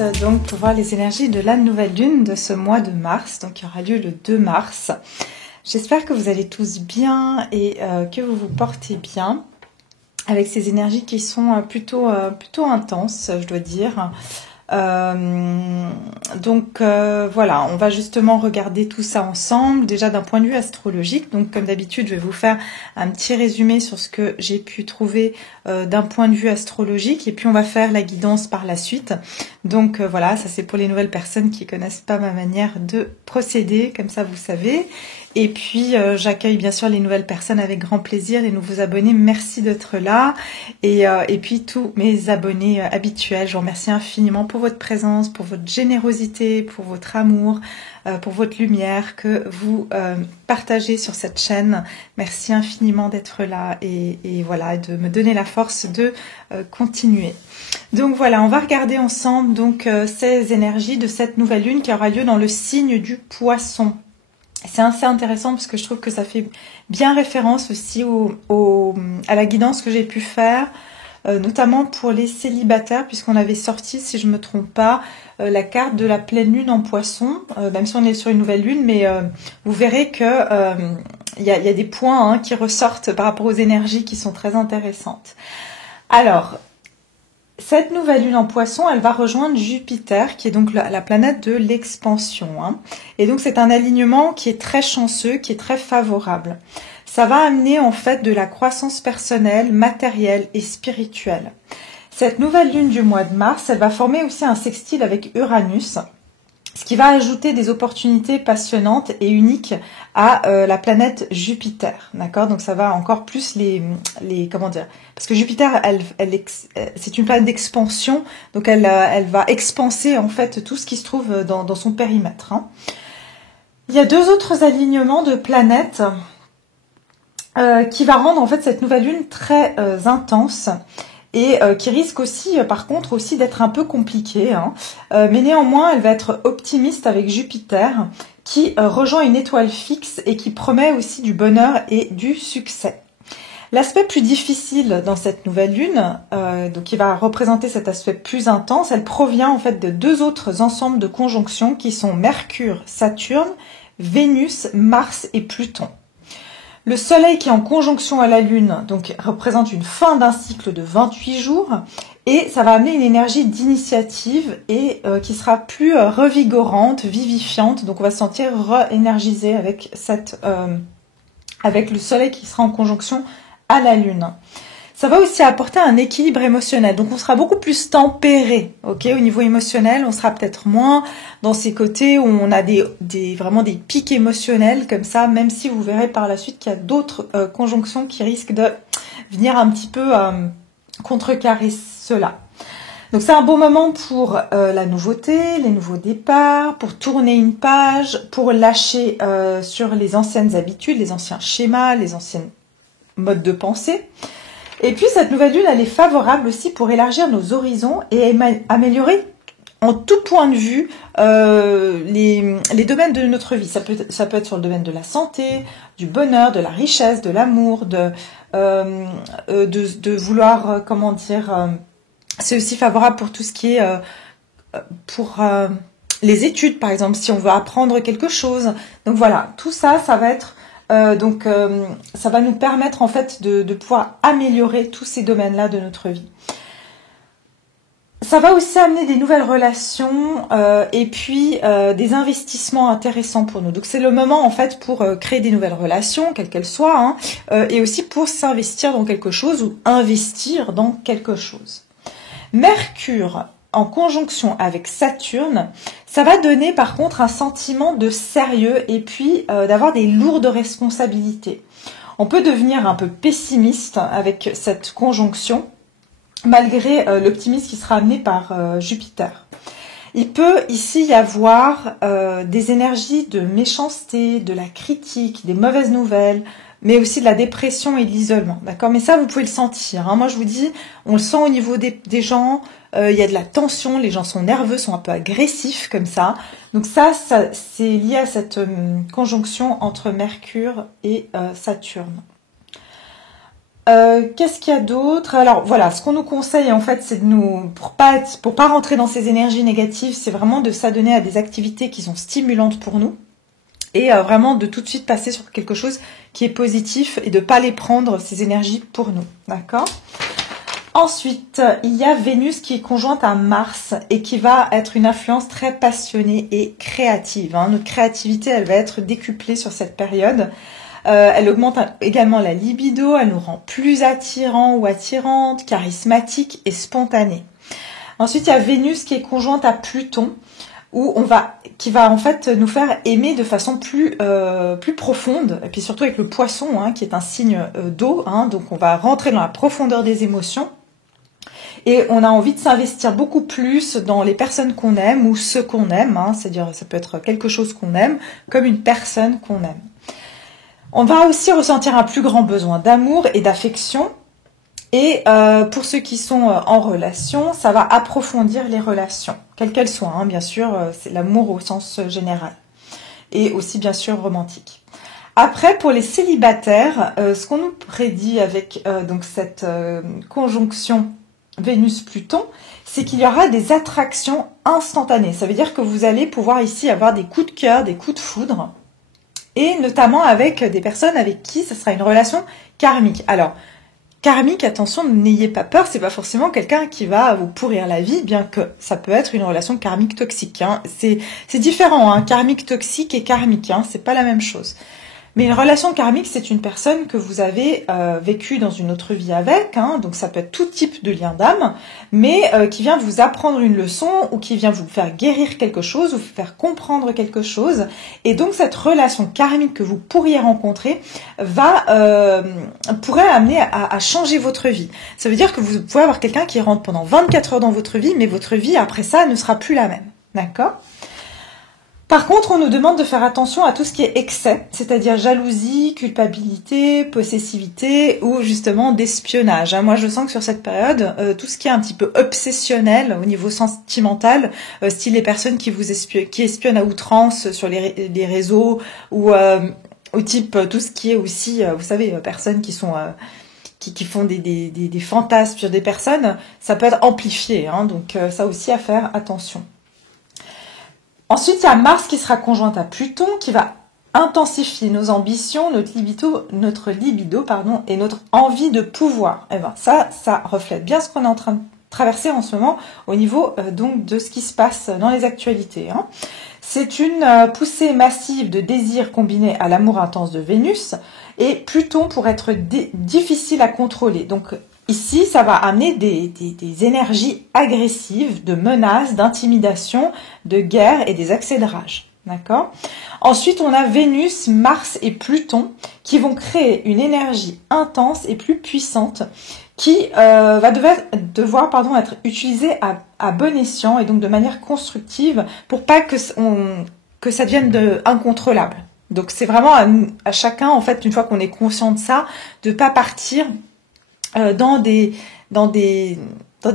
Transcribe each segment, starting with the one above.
tous, donc pour voir les énergies de la nouvelle lune de ce mois de mars, donc qui aura lieu le 2 mars. J'espère que vous allez tous bien et que vous vous portez bien avec ces énergies qui sont plutôt intenses, je dois dire. Voilà, on va justement regarder tout ça ensemble, déjà d'un point de vue astrologique. Donc comme d'habitude, je vais vous faire un petit résumé sur ce que j'ai pu trouver d'un point de vue astrologique, et puis on va faire la guidance par la suite. Donc voilà, ça c'est pour les nouvelles personnes qui connaissent pas ma manière de procéder, comme ça vous savez. Et puis j'accueille bien sûr les nouvelles personnes avec grand plaisir, les nouveaux abonnés, merci d'être là. Et puis tous mes abonnés habituels, je vous remercie infiniment pour votre présence, pour votre générosité, pour votre amour, pour votre lumière que vous partagez sur cette chaîne. Merci infiniment d'être là et voilà, de me donner la force de continuer. Donc voilà, on va regarder ensemble donc ces énergies de cette nouvelle lune qui aura lieu dans le signe du Poisson. C'est assez intéressant parce que je trouve que ça fait bien référence aussi à la guidance que j'ai pu faire, notamment pour les célibataires, puisqu'on avait sorti, si je ne me trompe pas, la carte de la pleine lune en Poisson, même si on est sur une nouvelle lune, mais vous verrez que y a des points qui ressortent par rapport aux énergies qui sont très intéressantes. Alors, cette nouvelle lune en Poisson, elle va rejoindre Jupiter, qui est donc la planète de l'expansion. Et donc c'est un alignement qui est très chanceux, qui est très favorable. Ça va amener en fait de la croissance personnelle, matérielle et spirituelle. Cette nouvelle lune du mois de mars, elle va former aussi un sextile avec Uranus, ce qui va ajouter des opportunités passionnantes et uniques à la planète Jupiter, d'accord? Donc ça va encore plus les comment dire? Parce que Jupiter, c'est une planète d'expansion, donc elle va expanser en fait tout ce qui se trouve dans son périmètre. Il y a deux autres alignements de planètes qui va rendre en fait cette nouvelle lune très intense. Et qui risque aussi, par contre, aussi d'être un peu compliquée. Mais néanmoins, elle va être optimiste avec Jupiter, qui rejoint une étoile fixe et qui promet aussi du bonheur et du succès. L'aspect plus difficile dans cette nouvelle lune, donc qui va représenter cet aspect plus intense, elle provient en fait de deux autres ensembles de conjonctions qui sont Mercure, Saturne, Vénus, Mars et Pluton. Le soleil qui est en conjonction à la lune donc représente une fin d'un cycle de 28 jours et ça va amener une énergie d'initiative et qui sera plus revigorante, vivifiante. Donc on va se sentir re-énergisé avec avec le soleil qui sera en conjonction à la lune. Ça va aussi apporter un équilibre émotionnel. Donc on sera beaucoup plus tempéré, ok, au niveau émotionnel. On sera peut-être moins dans ces côtés où on a vraiment des pics émotionnels comme ça, même si vous verrez par la suite qu'il y a d'autres conjonctions qui risquent de venir un petit peu contrecarrer cela. Donc c'est un bon moment pour la nouveauté, les nouveaux départs, pour tourner une page, pour lâcher sur les anciennes habitudes, les anciens schémas, les anciens modes de pensée. Et puis cette nouvelle lune, elle est favorable aussi pour élargir nos horizons et améliorer en tout point de vue les domaines de notre vie. Ça peut être sur le domaine de la santé, du bonheur, de la richesse, de l'amour, de vouloir, comment dire, c'est aussi favorable pour tout ce qui est pour les études, par exemple, si on veut apprendre quelque chose. Donc voilà, tout ça, ça va être ça va nous permettre en fait de pouvoir améliorer tous ces domaines-là de notre vie. Ça va aussi amener des nouvelles relations et puis des investissements intéressants pour nous. Donc c'est le moment en fait pour créer des nouvelles relations, quelles qu'elles soient, et aussi pour s'investir dans quelque chose ou investir dans quelque chose. Mercure en conjonction avec Saturne, ça va donner par contre un sentiment de sérieux et puis d'avoir des lourdes responsabilités. On peut devenir un peu pessimiste avec cette conjonction, malgré l'optimisme qui sera amené par Jupiter. Il peut ici y avoir des énergies de méchanceté, de la critique, des mauvaises nouvelles, mais aussi de la dépression et de l'isolement, d'accord? Mais ça, vous pouvez le sentir. Moi, je vous dis, on le sent au niveau des gens, il y a de la tension, les gens sont nerveux, sont un peu agressifs comme ça. Donc ça c'est lié à cette conjonction entre Mercure et Saturne. Qu'est-ce qu'il y a d'autre? Alors voilà, ce qu'on nous conseille en fait, c'est de nous, pour pas rentrer dans ces énergies négatives, c'est vraiment de s'adonner à des activités qui sont stimulantes pour nous et vraiment de tout de suite passer sur quelque chose qui est positif et de pas les prendre ces énergies pour nous, d'accord? Ensuite, il y a Vénus qui est conjointe à Mars et qui va être une influence très passionnée et créative, hein. Notre créativité, elle va être décuplée sur cette période. Elle augmente également la libido, elle nous rend plus attirants ou attirantes, charismatiques et spontanés. Ensuite, il y a Vénus qui est conjointe à Pluton, qui va en fait nous faire aimer de façon plus profonde, et puis surtout avec le Poisson, hein, qui est un signe d'eau, hein, donc on va rentrer dans la profondeur des émotions. Et on a envie de s'investir beaucoup plus dans les personnes qu'on aime ou ce qu'on aime, hein, c'est-à-dire ça peut être quelque chose qu'on aime comme une personne qu'on aime. On va aussi ressentir un plus grand besoin d'amour et d'affection. Et pour ceux qui sont en relation, ça va approfondir les relations, quelles qu'elles soient, hein, bien sûr, c'est l'amour au sens général. Et aussi bien sûr romantique. Après, pour les célibataires, ce qu'on nous prédit avec donc cette conjonction Vénus-Pluton, c'est qu'il y aura des attractions instantanées. Ça veut dire que vous allez pouvoir ici avoir des coups de cœur, des coups de foudre, et notamment avec des personnes avec qui ce sera une relation karmique. Alors, karmique, attention, n'ayez pas peur, c'est pas forcément quelqu'un qui va vous pourrir la vie, bien que ça peut être une relation karmique toxique, hein. C'est différent, hein, karmique toxique et karmique, hein, c'est pas la même chose. Mais une relation karmique, c'est une personne que vous avez vécu dans une autre vie avec, hein, donc ça peut être tout type de lien d'âme, mais qui vient vous apprendre une leçon ou qui vient vous faire guérir quelque chose, vous faire comprendre quelque chose. Et donc cette relation karmique que vous pourriez rencontrer pourrait amener à changer votre vie. Ça veut dire que vous pouvez avoir quelqu'un qui rentre pendant 24 heures dans votre vie, mais votre vie après ça ne sera plus la même. D'accord ? Par contre, on nous demande de faire attention à tout ce qui est excès, c'est-à-dire jalousie, culpabilité, possessivité ou justement d'espionnage. Moi, je sens que sur cette période, tout ce qui est un petit peu obsessionnel au niveau sentimental, style les personnes qui espionnent à outrance sur les réseaux ou au type tout ce qui est aussi, vous savez, personnes qui sont qui font des fantasmes sur des personnes, ça peut être amplifié, hein, donc ça aussi à faire attention. Ensuite, il y a Mars qui sera conjointe à Pluton, qui va intensifier nos ambitions, notre libido, et notre envie de pouvoir. Et ben ça reflète bien ce qu'on est en train de traverser en ce moment au niveau donc de ce qui se passe dans les actualités, hein. C'est une poussée massive de désir combiné à l'amour intense de Vénus, et Pluton pourrait être difficile à contrôler. Donc ici, ça va amener des énergies agressives, de menaces, d'intimidation, de guerre et des accès de rage. D'accord ? Ensuite, on a Vénus, Mars et Pluton qui vont créer une énergie intense et plus puissante qui va devoir être utilisée à bon escient et donc de manière constructive pour pas que ça devienne incontrôlable. Donc c'est vraiment à chacun, en fait, une fois qu'on est conscient de ça, de pas partir dans des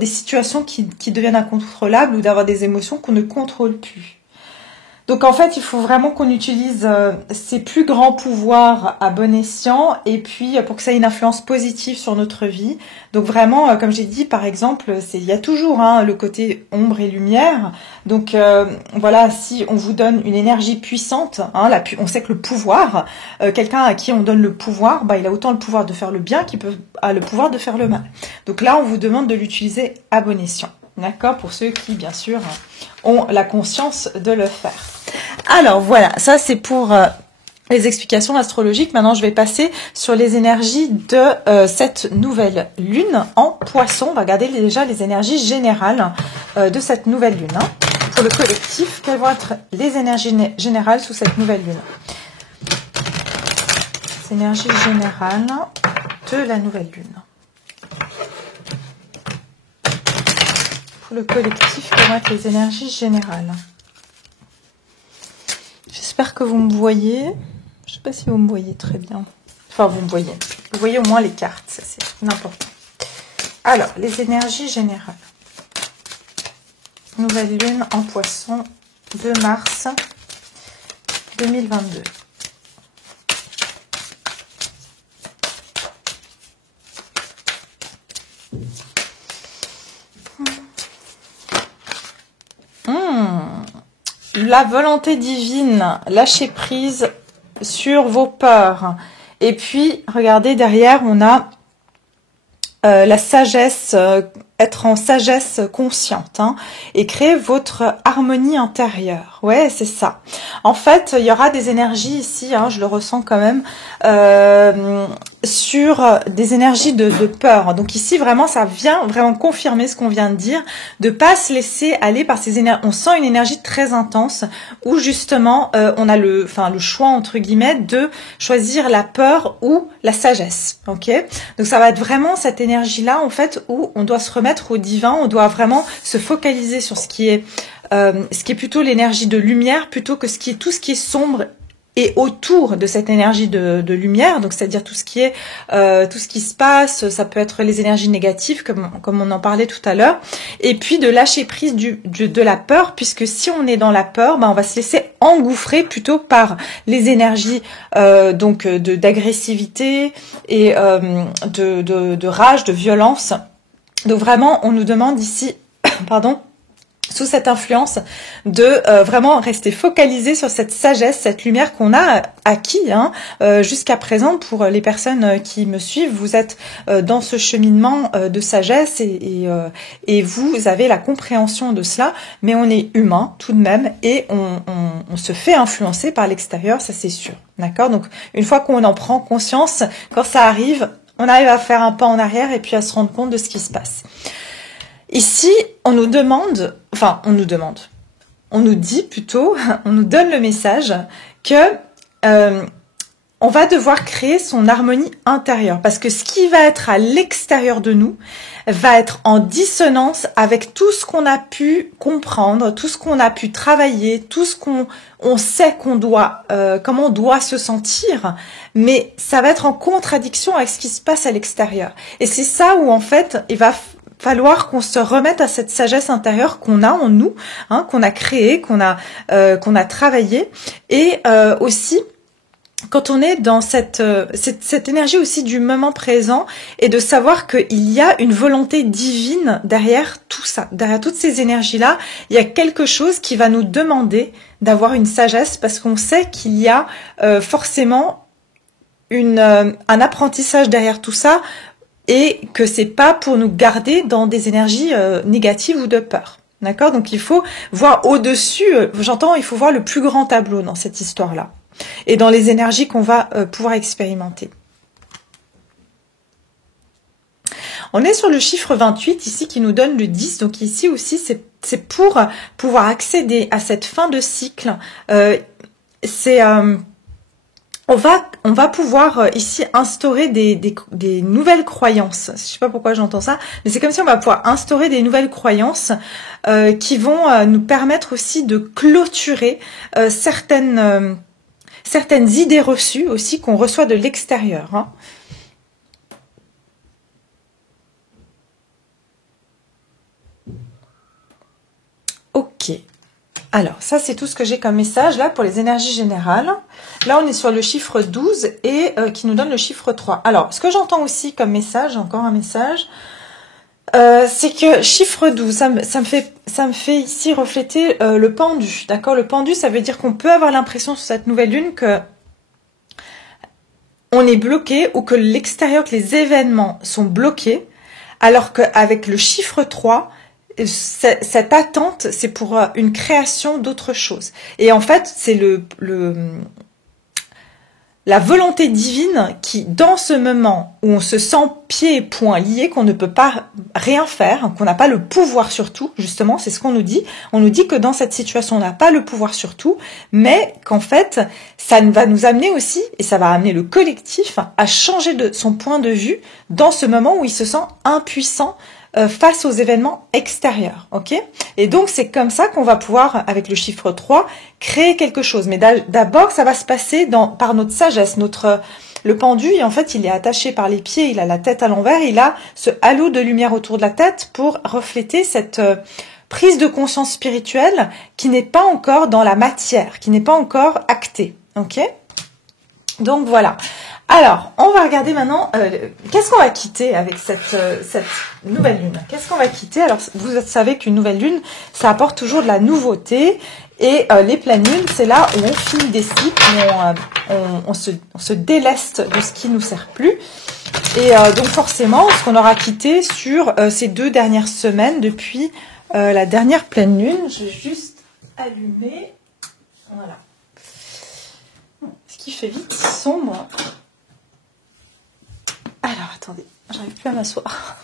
situations qui deviennent incontrôlables ou d'avoir des émotions qu'on ne contrôle plus. Donc en fait, il faut vraiment qu'on utilise ces plus grands pouvoirs à bon escient et puis pour que ça ait une influence positive sur notre vie. Donc vraiment, comme j'ai dit, par exemple, il y a toujours le côté ombre et lumière. Donc voilà, si on vous donne une énergie puissante, on sait que le pouvoir, quelqu'un à qui on donne le pouvoir, il a autant le pouvoir de faire le bien qu'il a le pouvoir de faire le mal. Donc là, on vous demande de l'utiliser à bon escient. D'accord, pour ceux qui, bien sûr, ont la conscience de le faire. Alors, voilà, ça c'est pour les explications astrologiques. Maintenant, je vais passer sur les énergies de cette nouvelle lune en Poisson. On va regarder déjà les énergies générales de cette nouvelle lune. Pour le collectif, quelles vont être les énergies générales sous cette nouvelle lune ? Les énergies générales de la nouvelle lune. Pour le collectif, quelles vont être les énergies générales ? J'espère que vous me voyez. Je ne sais pas si vous me voyez très bien. Enfin, vous me voyez. Vous voyez au moins les cartes, ça c'est important. Alors, les énergies générales. Nouvelle lune en Poisson, 2 mars 2022. la volonté divine, lâchez prise sur vos peurs. Et puis, regardez, derrière, on a la sagesse, être en sagesse consciente, hein, et créer votre harmonie intérieure. Ouais, c'est ça. En fait, il y aura des énergies ici, hein, je le ressens quand même, sur des énergies de peur. Donc ici, vraiment, ça vient vraiment confirmer ce qu'on vient de dire, de pas se laisser aller par ces énergies. On sent une énergie très intense où justement, on a le choix entre guillemets de choisir la peur ou la sagesse. Ok. Donc ça va être vraiment cette énergie-là en fait où on doit se remettre au divin, on doit vraiment se focaliser sur ce qui est plutôt l'énergie de lumière plutôt que tout ce qui est sombre et autour de cette énergie de lumière, donc c'est-à-dire tout ce qui se passe, ça peut être les énergies négatives comme on en parlait tout à l'heure, et puis de lâcher prise de la peur, puisque si on est dans la peur, on va se laisser engouffrer plutôt par les énergies d'agressivité et de rage, de violence. Donc vraiment, on nous demande ici, pardon, sous cette influence de vraiment rester focalisé sur cette sagesse, cette lumière qu'on a acquis jusqu'à présent. Pour les personnes qui me suivent, vous êtes dans ce cheminement de sagesse et vous avez la compréhension de cela, mais on est humain tout de même et on se fait influencer par l'extérieur, ça c'est sûr. D'accord? Donc une fois qu'on en prend conscience, quand ça arrive, on arrive à faire un pas en arrière et puis à se rendre compte de ce qui se passe. Ici, on nous dit plutôt, on nous donne le message que on va devoir créer son harmonie intérieure, parce que ce qui va être à l'extérieur de nous va être en dissonance avec tout ce qu'on a pu comprendre, tout ce qu'on a pu travailler, tout ce qu'on sait qu'on doit, comment on doit se sentir, mais ça va être en contradiction avec ce qui se passe à l'extérieur. Et c'est ça où en fait, il va falloir qu'on se remette à cette sagesse intérieure qu'on a en nous, qu'on a créée, qu'on a travaillé, et aussi quand on est dans cette énergie aussi du moment présent et de savoir qu'il y a une volonté divine derrière tout ça, derrière toutes ces énergies-là, il y a quelque chose qui va nous demander d'avoir une sagesse, parce qu'on sait qu'il y a forcément un apprentissage derrière tout ça, et que c'est pas pour nous garder dans des énergies négatives ou de peur. D'accord? Donc il faut voir au-dessus, il faut voir le plus grand tableau dans cette histoire-là, et dans les énergies qu'on va pouvoir expérimenter. On est sur le chiffre 28 ici qui nous donne le 10, donc ici aussi c'est pour pouvoir accéder à cette fin de cycle. On va pouvoir ici instaurer des nouvelles croyances. Je sais pas pourquoi j'entends ça, mais c'est comme si on va pouvoir instaurer des nouvelles croyances qui vont nous permettre aussi de clôturer certaines idées reçues aussi qu'on reçoit de l'extérieur. Ok. Alors, ça, c'est tout ce que j'ai comme message, là, pour les énergies générales. Là, on est sur le chiffre 12 et qui nous donne le chiffre 3. Alors, ce que j'entends aussi comme message, encore un message, c'est que chiffre 12, ça me fait ici refléter le pendu. D'accord? Le pendu, ça veut dire qu'on peut avoir l'impression sur cette nouvelle lune que on est bloqué, ou que l'extérieur, que les événements sont bloqués, alors qu'avec le chiffre 3, cette attente, c'est pour une création d'autre chose. Et en fait, c'est la volonté divine qui, dans ce moment où on se sent pieds et poings liés, qu'on ne peut pas rien faire, qu'on n'a pas le pouvoir sur tout, justement, c'est ce qu'on nous dit. On nous dit que dans cette situation, on n'a pas le pouvoir sur tout, mais qu'en fait, ça va nous amener aussi, et ça va amener le collectif à changer de son point de vue dans ce moment où il se sent impuissant face aux événements extérieurs, ok? Et donc, c'est comme ça qu'on va pouvoir, avec le chiffre 3, créer quelque chose. Mais d'abord, ça va se passer par notre sagesse. Le pendu, en fait, il est attaché par les pieds, il a la tête à l'envers, il a ce halo de lumière autour de la tête pour refléter cette prise de conscience spirituelle qui n'est pas encore dans la matière, qui n'est pas encore actée, ok? Donc, voilà. Alors, on va regarder maintenant, qu'est-ce qu'on va quitter avec cette nouvelle lune? Qu'est-ce qu'on va quitter? Alors, vous savez qu'une nouvelle lune, ça apporte toujours de la nouveauté Et les pleines lunes, c'est là où on finit des cycles, où on se déleste de ce qui ne nous sert plus. Et donc forcément, ce qu'on aura quitté sur ces 2 dernières semaines depuis la dernière pleine lune. Je vais juste allumer. Voilà. Ce qui fait vite sombre. Alors, attendez, j'arrive plus à m'asseoir.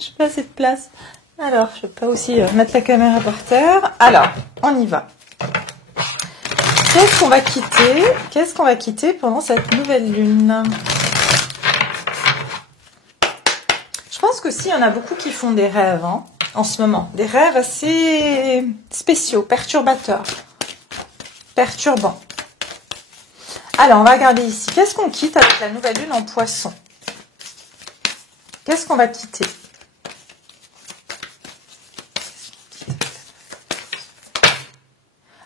Je n'ai pas assez de place. Alors, je ne vais pas aussi mettre la caméra par terre. Alors, on y va. Qu'est-ce qu'on va quitter? Qu'est-ce qu'on va quitter pendant cette nouvelle lune? Je pense que si, il y en a beaucoup qui font des rêves hein, en ce moment. Des rêves assez spéciaux, perturbateurs, perturbants. Alors, on va regarder ici. Qu'est-ce qu'on quitte avec la nouvelle lune en Poisson? Qu'est-ce qu'on va quitter?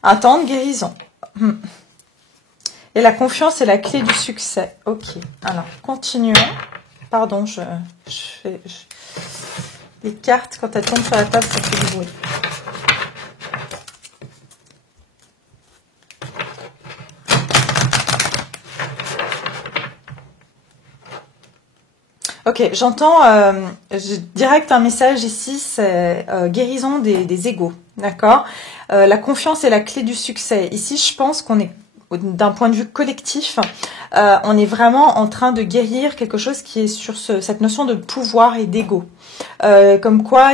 Un temps de guérison. Et la confiance est la clé du succès. Ok. Alors, continuons. Pardon, les cartes, quand elles tombent sur la table, ça fait du bruit. Ok, j'entends direct un message ici, c'est guérison des égos, d'accord? La confiance est la clé du succès. Ici, je pense qu'on est, d'un point de vue collectif, on est vraiment en train de guérir quelque chose qui est sur cette notion de pouvoir et d'ego. Comme quoi,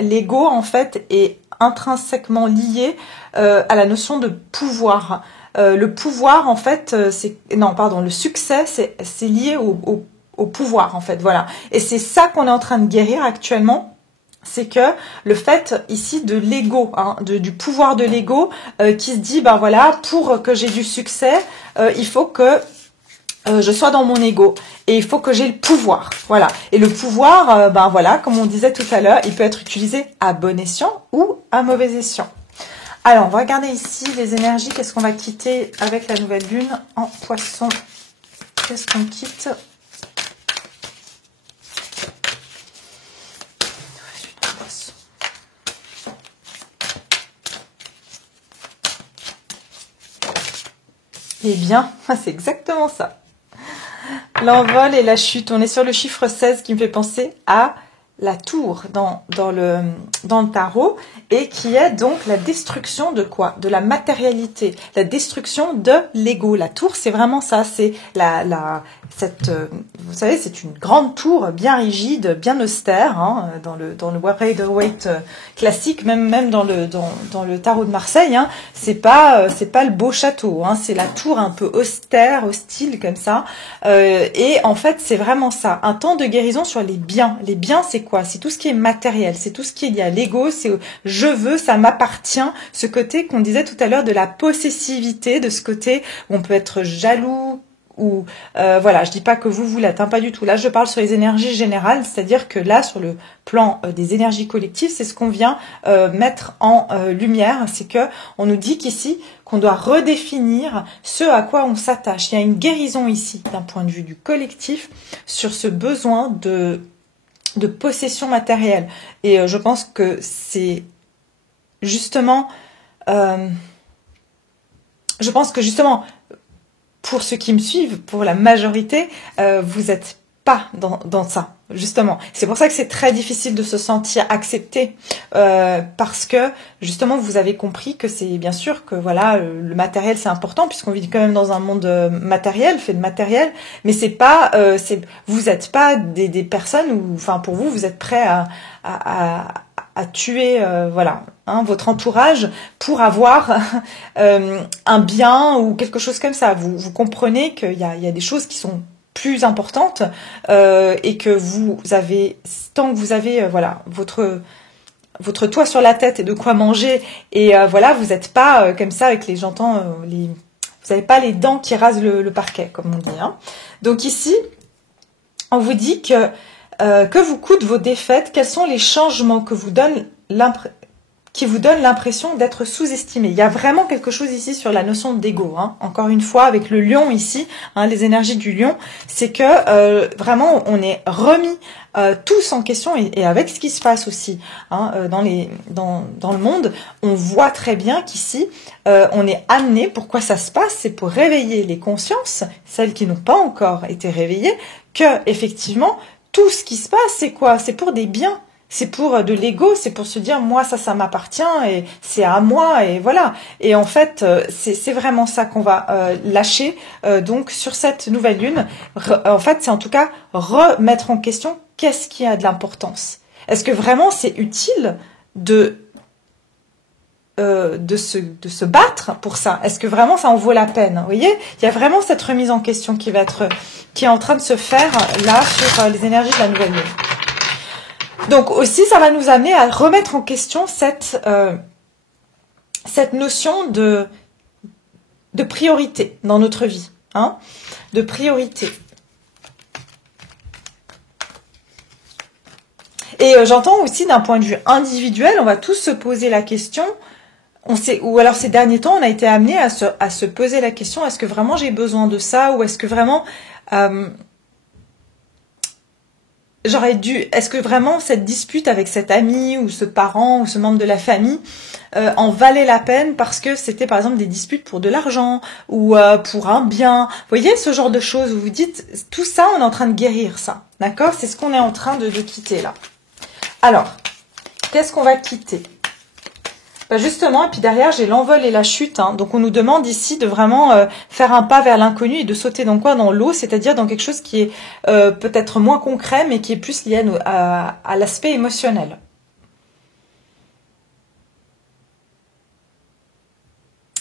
l'ego, en fait, est intrinsèquement lié à la notion de pouvoir. Le pouvoir, en fait, le succès, c'est lié au pouvoir, en fait, voilà. Et c'est ça qu'on est en train de guérir actuellement. C'est que le fait ici de l'ego, hein, du pouvoir de l'ego qui se dit, ben voilà, pour que j'ai du succès, il faut que je sois dans mon ego et il faut que j'ai le pouvoir, voilà. Et le pouvoir, ben voilà, comme on disait tout à l'heure, il peut être utilisé à bon escient ou à mauvais escient. Alors, on va regarder ici les énergies, qu'est-ce qu'on va quitter avec la nouvelle lune en Poisson. Qu'est-ce qu'on quitte ? Eh bien, c'est exactement ça. L'envol et la chute. On est sur le chiffre 16 qui me fait penser à la tour dans le tarot et qui est donc la destruction de quoi? De la matérialité, la destruction de l'ego. La tour, c'est vraiment ça. C'est vous savez, c'est une grande tour bien rigide, bien austère, hein, dans le Rider-Waite classique, même dans le tarot de Marseille. Hein, c'est pas le beau château. Hein, c'est la tour un peu austère, hostile comme ça. Et en fait, c'est vraiment ça. Un temps de guérison sur les biens. Les biens, c'est quoi? C'est tout ce qui est matériel. C'est tout ce qui est lié à l'ego. C'est je veux, ça m'appartient. Ce côté qu'on disait tout à l'heure de la possessivité, de ce côté où on peut être jaloux. Ou voilà, je dis pas que vous l'êtes, hein, pas du tout. Là, je parle sur les énergies générales, c'est-à-dire que là, sur le plan des énergies collectives, c'est ce qu'on vient mettre en lumière. C'est que on nous dit qu'ici, qu'on doit redéfinir ce à quoi on s'attache. Il y a une guérison ici, d'un point de vue du collectif, sur ce besoin de possession matérielle. Et je pense que c'est justement... je pense que justement... Pour ceux qui me suivent, pour la majorité, vous n'êtes pas dans ça, justement. C'est pour ça que c'est très difficile de se sentir accepté, parce que, justement, vous avez compris que c'est bien sûr que, voilà, le matériel, c'est important, puisqu'on vit quand même dans un monde matériel, fait de matériel, mais c'est pas, vous n'êtes pas des personnes où, enfin, pour vous, vous êtes prêts à tuer, voilà, hein, votre entourage pour avoir un bien ou quelque chose comme ça. Vous comprenez qu'il y a des choses qui sont plus importantes et que vous avez, tant que vous avez voilà votre toit sur la tête et de quoi manger et voilà, vous n'êtes pas comme ça avec j'entends vous n'avez pas les dents qui rasent le parquet, comme on dit. Hein. Donc ici, on vous dit que vous coûtent vos défaites, quels sont les changements que vous donne qui vous donne l'impression d'être sous-estimé. Il y a vraiment quelque chose ici sur la notion d'ego. Hein. Encore une fois, avec le lion ici, hein, les énergies du lion, c'est que vraiment on est remis tous en question et avec ce qui se passe aussi hein, dans le monde, on voit très bien qu'ici, on est amené, pourquoi ça se passe, c'est pour réveiller les consciences, celles qui n'ont pas encore été réveillées, que effectivement, tout ce qui se passe, c'est quoi? C'est pour des biens. C'est pour de l'ego, c'est pour se dire moi ça m'appartient et c'est à moi et voilà. Et en fait c'est vraiment ça qu'on va lâcher donc sur cette nouvelle lune. En fait c'est en tout cas remettre en question qu'est-ce qui a de l'importance. Est-ce que vraiment c'est utile de se battre pour ça? Est-ce que vraiment ça en vaut la peine? Vous voyez, il y a vraiment cette remise en question qui est en train de se faire là sur les énergies de la nouvelle lune. Donc aussi, ça va nous amener à remettre en question cette notion de priorité dans notre vie, hein, de priorité. Et j'entends aussi d'un point de vue individuel, on va tous se poser la question, ou alors ces derniers temps, on a été amené à se poser la question, est-ce que vraiment j'ai besoin de ça, ou est-ce que vraiment... est-ce que vraiment cette dispute avec cet ami ou ce parent ou ce membre de la famille en valait la peine parce que c'était par exemple des disputes pour de l'argent ou pour un bien. Vous voyez ce genre de choses où vous dites tout ça on est en train de guérir ça, d'accord? C'est ce qu'on est en train de quitter là. Alors, qu'est-ce qu'on va quitter? Ben justement, et puis derrière j'ai l'envol et la chute, hein. Donc on nous demande ici de vraiment faire un pas vers l'inconnu et de sauter dans quoi? Dans l'eau, c'est-à-dire dans quelque chose qui est peut-être moins concret mais qui est plus lié à l'aspect émotionnel.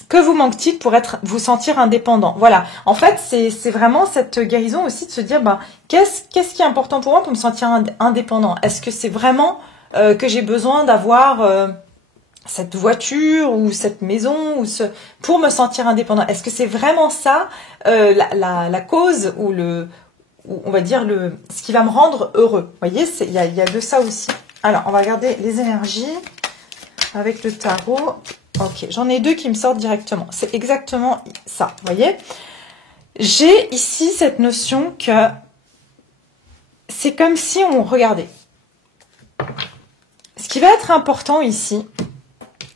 Que vous manque-t-il pour vous sentir indépendant? Voilà, en fait c'est vraiment cette guérison aussi de se dire ben, qu'est-ce qui est important pour moi pour me sentir indépendant? Est-ce que c'est vraiment que j'ai besoin d'avoir... cette voiture ou cette maison pour me sentir indépendant? Est-ce que c'est vraiment ça la cause ou on va dire ce qui va me rendre heureux? Vous voyez, il y a de ça aussi. Alors, on va regarder les énergies avec le tarot. Ok, j'en ai deux qui me sortent directement. C'est exactement ça, vous voyez. J'ai ici cette notion que c'est comme si on regardait. Ce qui va être important ici,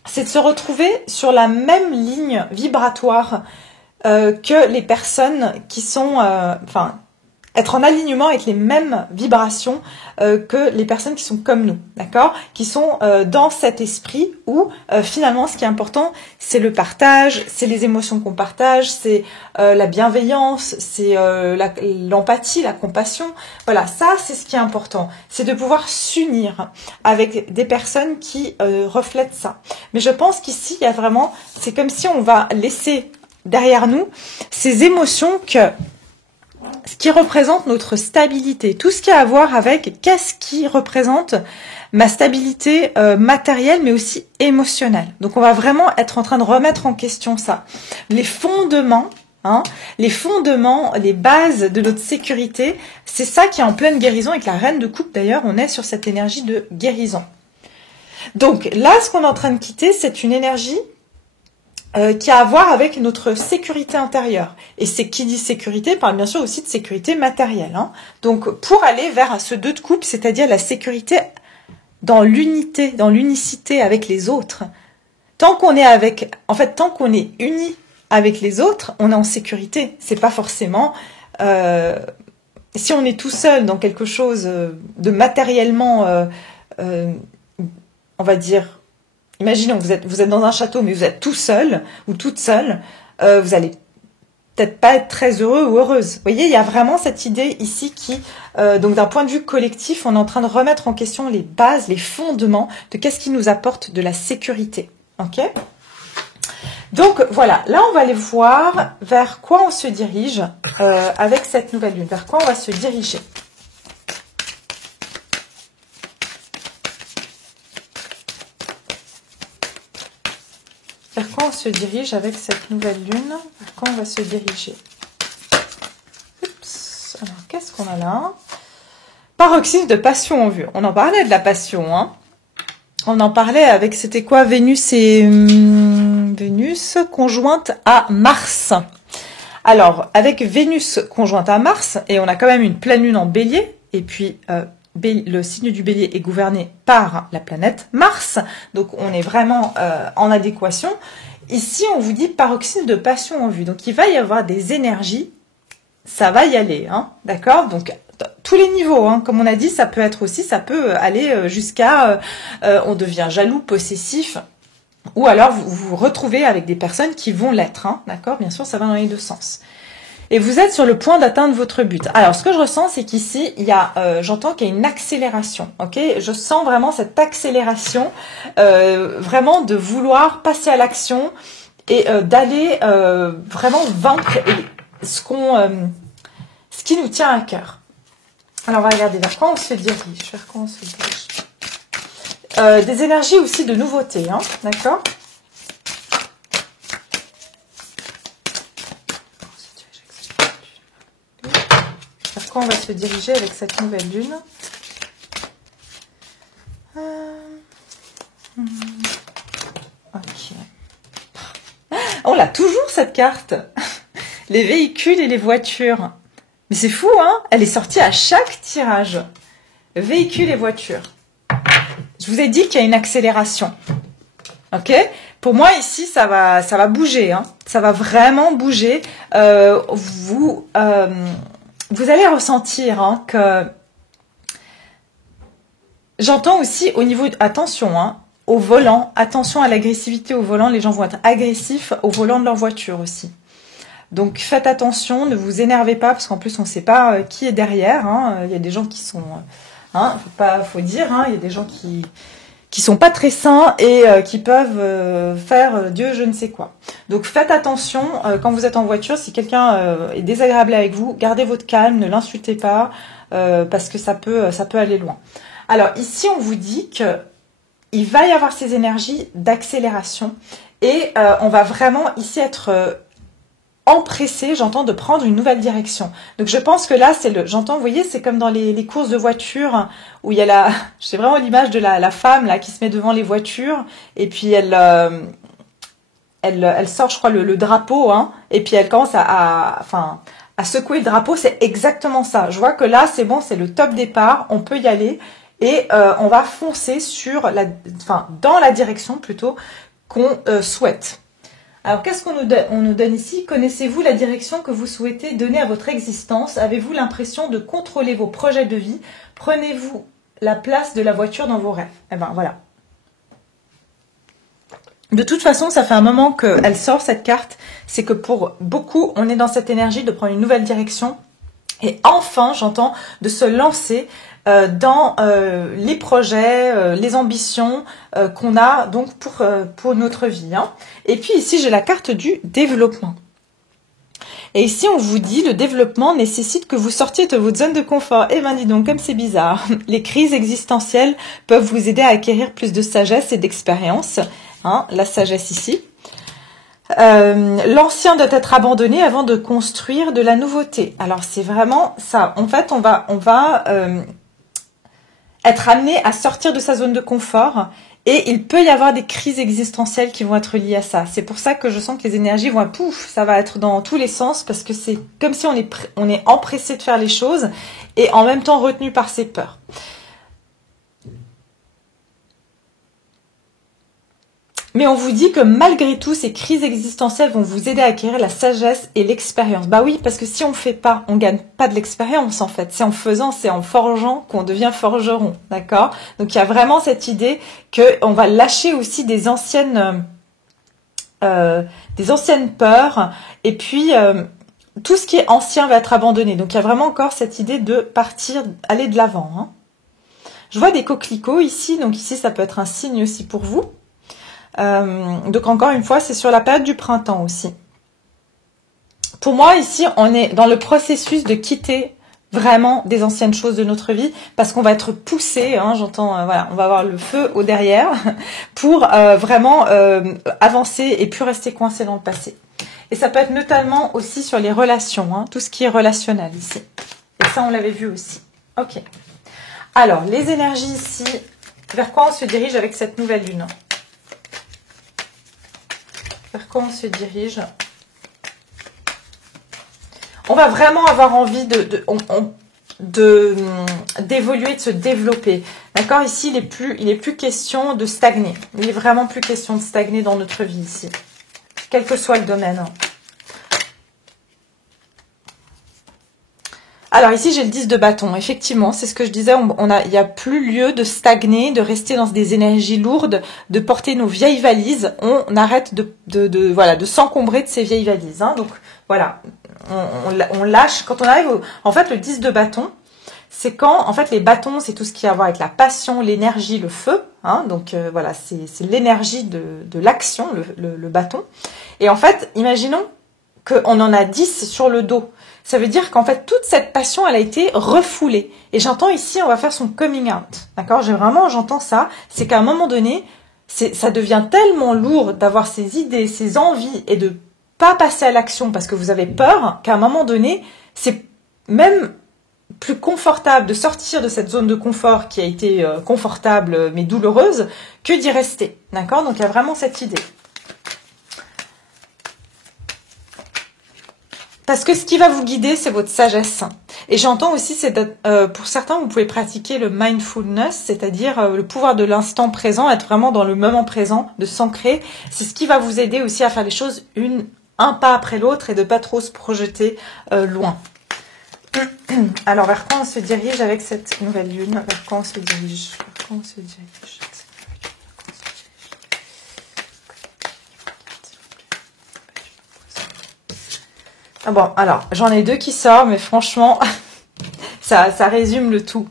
c'est de se retrouver sur la même ligne vibratoire que les personnes qui sont... être en alignement avec les mêmes vibrations que les personnes qui sont comme nous, d'accord? Qui sont dans cet esprit où finalement ce qui est important, c'est le partage, c'est les émotions qu'on partage, c'est la bienveillance, c'est l'empathie, la compassion. Voilà, ça c'est ce qui est important. C'est de pouvoir s'unir avec des personnes qui reflètent ça. Mais je pense qu'ici, il y a vraiment... C'est comme si on va laisser derrière nous ces émotions ce qui représente notre stabilité, tout ce qui a à voir avec qu'est-ce qui représente ma stabilité matérielle mais aussi émotionnelle. Donc on va vraiment être en train de remettre en question ça. Les fondements, hein, les bases de notre sécurité, c'est ça qui est en pleine guérison avec la reine de coupe d'ailleurs, on est sur cette énergie de guérison. Donc là, ce qu'on est en train de quitter, c'est une énergie qui a à voir avec notre sécurité intérieure. Et c'est qui dit sécurité parle bien sûr aussi de sécurité matérielle. Hein. Donc pour aller vers ce 2 de coupe, c'est-à-dire la sécurité dans l'unité, dans l'unicité avec les autres. Tant qu'on est uni avec les autres, on est en sécurité. C'est pas forcément si on est tout seul dans quelque chose de matériellement, on va dire. Imaginons, vous êtes dans un château, mais vous êtes tout seul ou toute seule, vous allez peut-être pas être très heureux ou heureuse. Vous voyez, il y a vraiment cette idée ici qui, donc d'un point de vue collectif, on est en train de remettre en question les bases, les fondements de qu'est-ce qui nous apporte de la sécurité. Ok ? Donc voilà, là on va aller voir vers quoi on se dirige avec cette nouvelle lune, vers quoi on va se diriger. Vers quoi on se dirige avec cette nouvelle lune? Vers quoi on va se diriger? Oups. Alors, qu'est-ce qu'on a là? Paroxysme de passion en vue. On en parlait de la passion, hein? On en parlait avec, c'était quoi, Vénus et Vénus conjointe à Mars. Alors, avec Vénus conjointe à Mars, et on a quand même une pleine lune en bélier, et puis le signe du bélier est gouverné par la planète Mars, donc on est vraiment en adéquation. Ici, on vous dit paroxysme de passion en vue, donc il va y avoir des énergies, ça va y aller, hein, d'accord? Donc, tous les niveaux, hein, comme on a dit, ça peut être aussi, ça peut aller jusqu'à on devient jaloux, possessif, ou alors vous vous retrouvez avec des personnes qui vont l'être, hein, d'accord? Bien sûr, ça va dans les deux sens. Et vous êtes sur le point d'atteindre votre but. Alors, ce que je ressens, c'est qu'ici, il y a, j'entends qu'il y a une accélération, ok? Je sens vraiment cette accélération, vraiment de vouloir passer à l'action et d'aller vraiment vaincre ce qui nous tient à cœur. Alors, on va regarder vers quoi on se dirige. Vers quoi on se dirige. Des énergies aussi de nouveauté, hein, d'accord? Vers quoi on va se diriger avec cette nouvelle lune? Ok. On l'a toujours cette carte. Les véhicules et les voitures. Mais c'est fou, hein? Elle est sortie à chaque tirage. Véhicules et voitures. Je vous ai dit qu'il y a une accélération. Ok? Pour moi, ici, ça va bouger. Hein. Ça va vraiment bouger. Vous allez ressentir hein, que... J'entends aussi au niveau... Attention, hein, au volant. Attention à l'agressivité au volant. Les gens vont être agressifs au volant de leur voiture aussi. Donc faites attention, ne vous énervez pas, parce qu'en plus on ne sait pas qui est derrière. Hein. Il y a des gens qui sont... Hein, faut dire, hein, il y a des gens qui sont pas très sains et qui peuvent faire Dieu je ne sais quoi. Donc faites attention quand vous êtes en voiture, si quelqu'un est désagréable avec vous, gardez votre calme, ne l'insultez pas parce que ça peut aller loin. Alors ici on vous dit que il va y avoir ces énergies d'accélération et on va vraiment ici être empressé, j'entends, de prendre une nouvelle direction. Donc je pense que là, j'entends, vous voyez, c'est comme dans les courses de voitures où il y a j'ai vraiment l'image de la femme là qui se met devant les voitures et puis elle sort, je crois, le drapeau, hein, et puis elle commence à secouer le drapeau. C'est exactement ça. Je vois que là, c'est bon, c'est le top départ, on peut y aller et on va foncer dans la direction plutôt qu'on souhaite. Alors, qu'est-ce qu'on nous donne ici? Connaissez-vous la direction que vous souhaitez donner à votre existence? Avez-vous l'impression de contrôler vos projets de vie? Prenez-vous la place de la voiture dans vos rêves? Eh ben, voilà. De toute façon, ça fait un moment qu'elle sort, cette carte. C'est que pour beaucoup, on est dans cette énergie de prendre une nouvelle direction. Et enfin, j'entends, de se lancer dans les projets, les ambitions qu'on a donc pour notre vie. Hein. Et puis ici, j'ai la carte du développement. Et ici, on vous dit, le développement nécessite que vous sortiez de votre zone de confort. Eh ben dis donc, comme c'est bizarre. Les crises existentielles peuvent vous aider à acquérir plus de sagesse et d'expérience. Hein, la sagesse ici. L'ancien doit être abandonné avant de construire de la nouveauté. Alors c'est vraiment ça. En fait, on va être amené à sortir de sa zone de confort et il peut y avoir des crises existentielles qui vont être liées à ça. C'est pour ça que je sens que les énergies vont ça va être dans tous les sens parce que c'est comme si on est empressé de faire les choses et en même temps retenu par ses peurs. Mais on vous dit que malgré tout, ces crises existentielles vont vous aider à acquérir la sagesse et l'expérience. Bah oui, parce que si on fait pas, on gagne pas de l'expérience en fait. C'est en faisant, c'est en forgeant qu'on devient forgeron, d'accord? Donc il y a vraiment cette idée que on va lâcher aussi des anciennes peurs et puis tout ce qui est ancien va être abandonné. Donc il y a vraiment encore cette idée de partir, aller de l'avant. Hein. Je vois des coquelicots ici, donc ici ça peut être un signe aussi pour vous. Donc encore une fois, c'est sur la période du printemps aussi. Pour moi, ici, on est dans le processus de quitter vraiment des anciennes choses de notre vie parce qu'on va être poussé, hein, j'entends, voilà, on va avoir le feu au derrière pour vraiment avancer et plus rester coincé dans le passé. Et ça peut être notamment aussi sur les relations, hein, tout ce qui est relationnel ici. Et ça, on l'avait vu aussi. Ok. Alors, les énergies ici Vers quoi on se dirige avec cette nouvelle lune? Vers quoi on se dirige? On va vraiment avoir envie d'évoluer, de se développer. D'accord? Ici, il est plus question de stagner. Il est vraiment plus question de stagner dans notre vie ici. Quel que soit le domaine. Alors ici, j'ai le 10 de bâton. Effectivement, c'est ce que je disais. Il n'y a plus lieu de stagner, de rester dans des énergies lourdes, de porter nos vieilles valises. On arrête de s'encombrer de ces vieilles valises. Hein. Donc voilà, on lâche. Quand on arrive en fait, le 10 de bâton, c'est quand, en fait, les bâtons, c'est tout ce qui a à voir avec la passion, l'énergie, le feu. Hein. Donc voilà, c'est l'énergie de l'action, le bâton. Et en fait, imaginons qu'on en a 10 sur le dos. Ça veut dire qu'en fait, toute cette passion, elle a été refoulée. Et j'entends ici, on va faire son coming out. D'accord? J'entends ça. C'est qu'à un moment donné, ça devient tellement lourd d'avoir ces idées, ces envies et de pas passer à l'action parce que vous avez peur, qu'à un moment donné, c'est même plus confortable de sortir de cette zone de confort qui a été confortable mais douloureuse que d'y rester. D'accord? Donc il y a vraiment cette idée. Parce que ce qui va vous guider, c'est votre sagesse. Et j'entends aussi, pour certains, vous pouvez pratiquer le mindfulness, c'est-à-dire le pouvoir de l'instant présent, être vraiment dans le moment présent, de s'ancrer. C'est ce qui va vous aider aussi à faire les choses un pas après l'autre et de pas trop se projeter loin. Alors, vers quoi on se dirige avec cette nouvelle lune? Vers quoi on se dirige? Vers quoi on se dirige? Ah bon, alors, j'en ai deux qui sortent, mais franchement, ça résume le tout.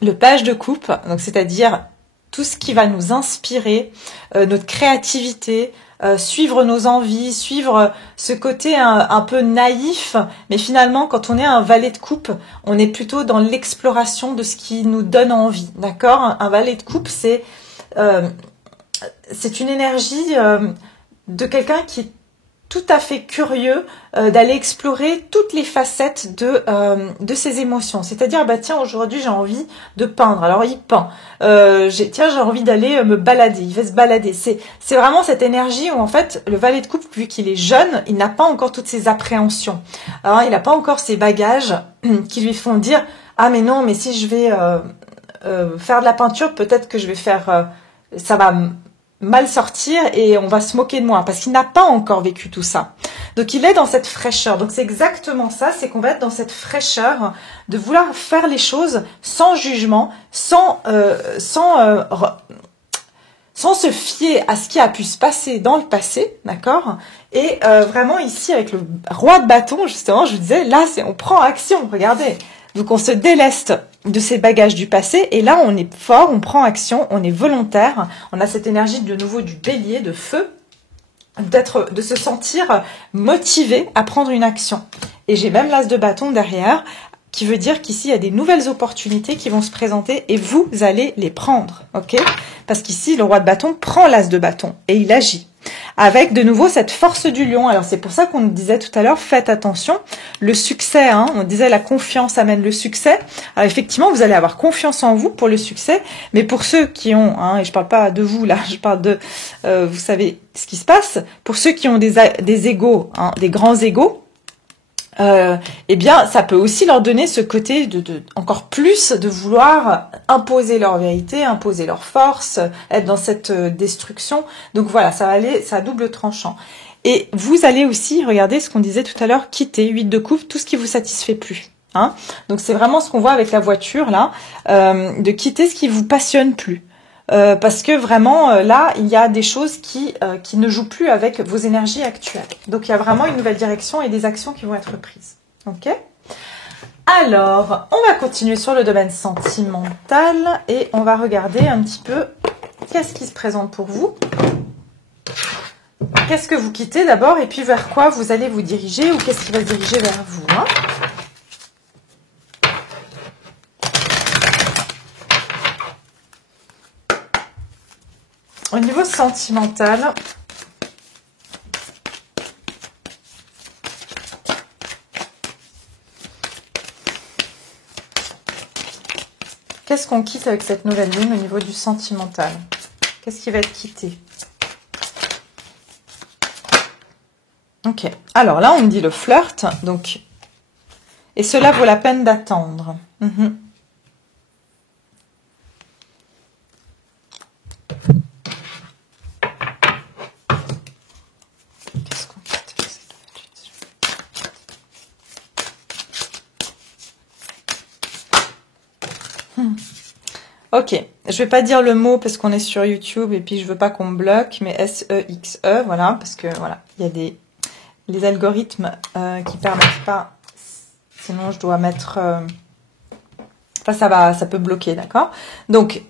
Le page de coupe, donc c'est-à-dire tout ce qui va nous inspirer, notre créativité, suivre nos envies, suivre ce côté un peu naïf, mais finalement, quand on est un valet de coupe, on est plutôt dans l'exploration de ce qui nous donne envie, d'accord? Un valet de coupe, c'est une énergie de quelqu'un qui est tout à fait curieux d'aller explorer toutes les facettes de ses émotions. C'est-à-dire, bah tiens, aujourd'hui j'ai envie de peindre. Alors il peint. J'ai envie d'aller me balader. Il va se balader. C'est vraiment cette énergie où en fait le valet de coupe, vu qu'il est jeune, il n'a pas encore toutes ses appréhensions. Alors, il n'a pas encore ses bagages qui lui font dire ah mais non, mais si je vais faire de la peinture, peut-être que je vais faire ça va mal sortir et on va se moquer de moi parce qu'il n'a pas encore vécu tout ça. Donc il est dans cette fraîcheur. Donc c'est exactement ça, c'est qu'on va être dans cette fraîcheur de vouloir faire les choses sans jugement, sans se fier à ce qui a pu se passer dans le passé, d'accord? Et vraiment ici avec le roi de bâton, justement, je vous disais, là on prend action, regardez. Donc on se déleste de ces bagages du passé et là on est fort, on prend action, on est volontaire, on a cette énergie de nouveau du bélier, de feu, de se sentir motivé à prendre une action. Et j'ai même l'as de bâton derrière qui veut dire qu'ici il y a des nouvelles opportunités qui vont se présenter et vous allez les prendre, ok? Parce qu'ici le roi de bâton prend l'as de bâton et il agit. Avec de nouveau cette force du lion. Alors c'est pour ça qu'on nous disait tout à l'heure, faites attention, le succès, hein, on disait la confiance amène le succès. Alors effectivement, vous allez avoir confiance en vous pour le succès, mais pour ceux qui ont, hein, et je parle pas de vous là, je parle de, vous savez ce qui se passe, pour ceux qui ont des égos, hein, des grands égos, eh bien, ça peut aussi leur donner ce côté encore plus de vouloir imposer leur vérité, imposer leur force, être dans cette destruction. Donc voilà, ça va aller, ça a double tranchant. Et vous allez aussi, regardez ce qu'on disait tout à l'heure, quitter, 8 de coupe, tout ce qui vous satisfait plus. Hein. Donc c'est vraiment ce qu'on voit avec la voiture là, de quitter ce qui vous passionne plus. Parce que vraiment, là, il y a des choses qui ne jouent plus avec vos énergies actuelles. Donc, il y a vraiment une nouvelle direction et des actions qui vont être prises. Ok ? Alors, on va continuer sur le domaine sentimental et on va regarder un petit peu qu'est-ce qui se présente pour vous. Qu'est-ce que vous quittez d'abord et puis vers quoi vous allez vous diriger ou qu'est-ce qui va se diriger vers vous, hein ? Au niveau sentimental, qu'est-ce qu'on quitte avec cette nouvelle lune au niveau du sentimental? Qu'est-ce qui va être quitté? Ok. Alors là, on me dit le flirt. Donc, et cela vaut la peine d'attendre. Qu'est-ce qu'on quitte avec cette nouvelle lune? Ok, je vais pas dire le mot parce qu'on est sur YouTube et puis je veux pas qu'on me bloque, mais S-E-X-E, voilà, parce que voilà, il y a les algorithmes qui permettent pas, sinon je dois mettre, enfin ça peut bloquer, d'accord? Donc